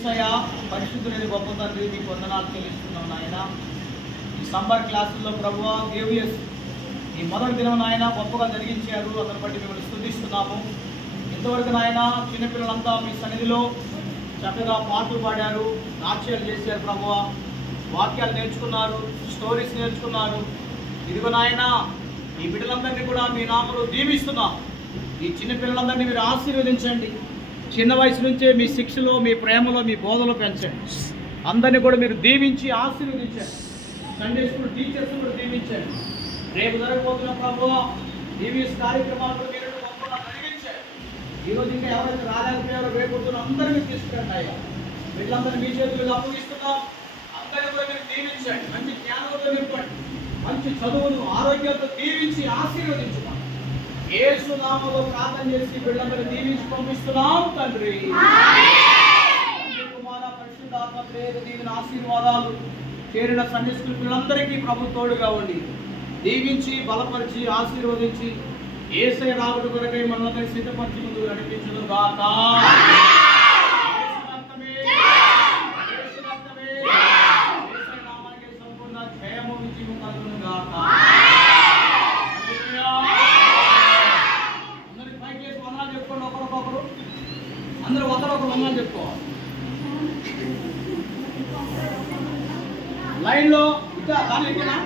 పరిశుద్ధులైన గొప్ప తండ్రి మీకు వందనాలు చెల్లిస్తున్నాం నాయన. ఈ సమ్మర్ క్లాసుల్లో ప్రభువా గ్రేవియస్ ఈ మొదటి దినం నాయన గొప్పగా జరిగించారు. అతని బట్టి మిమ్మల్ని స్తుతిస్తున్నాము. ఇంతవరకు నాయన చిన్నపిల్లలంతా మీ సన్నిధిలో చక్కగా పాటలు పాడారు, నాట్యాలు చేశారు ప్రభువా, వాక్యాలు నేర్చుకున్నారు, స్టోరీస్ నేర్చుకున్నారు. ఇదిగో నాయన ఈ బిడ్డలందరినీ కూడా మీ నామములో దీవిస్తున్నాం. ఈ చిన్నపిల్లలందరినీ మీరు ఆశీర్వదించండి. చిన్న వయసు నుంచే మీ శిక్షలో, మీ ప్రేమలో, మీ బోధలో పెంచండి. అందరినీ కూడా మీరు దీవించి ఆశీర్వదించండి. సండే స్కూల్ టీచర్స్ కూడా దీవించండి. రేపు జరగబోతున్న ప్రభువా టీవీఎస్ కార్యక్రమాలు కూడా మీరు గొప్పగా జరిగించండి. ఈరోజు ఇంకా ఎవరైతే రాలేకపోయారో రేపు అందరినీ తీసుకురండి అయ్యా. వీళ్ళందరినీ మీ చేతులు అప్పగిస్తున్నాం. అందరినీ కూడా మీరు దీవించండి. మంచి జ్ఞానంతో నింపండి. మంచి చదువును ఆరోగ్యంతో దీవించి ఆశీర్వదించుకోండి. యేసు నామములో ప్రార్థన చేసి బిడ్డలను దీవించి పంపిస్తున్నాం తండ్రి. కుమార పరిశుద్ధాత్మ ప్రేమ దీవెన ఆశీర్వాదాలు చేరిన సండే స్కూల్ పిల్లలందరికీ ప్రభు తోడుగా ఉండి దీవించి బలపరిచి ఆశీర్వదించి యేసయ్య రాకడ కొరకై మనల్ని సిద్ధపరిచి ముందుకు నడిపించును గాక. సంపూర్ణ జయము విజయము కలుగును గాక. చెప్పుకోండి ఒకరికొకరు, అందరూ ఒకరొకరు వందలు చెప్పుకోవాలి. లైన్లో ఇంకా దాని ఎక్కినా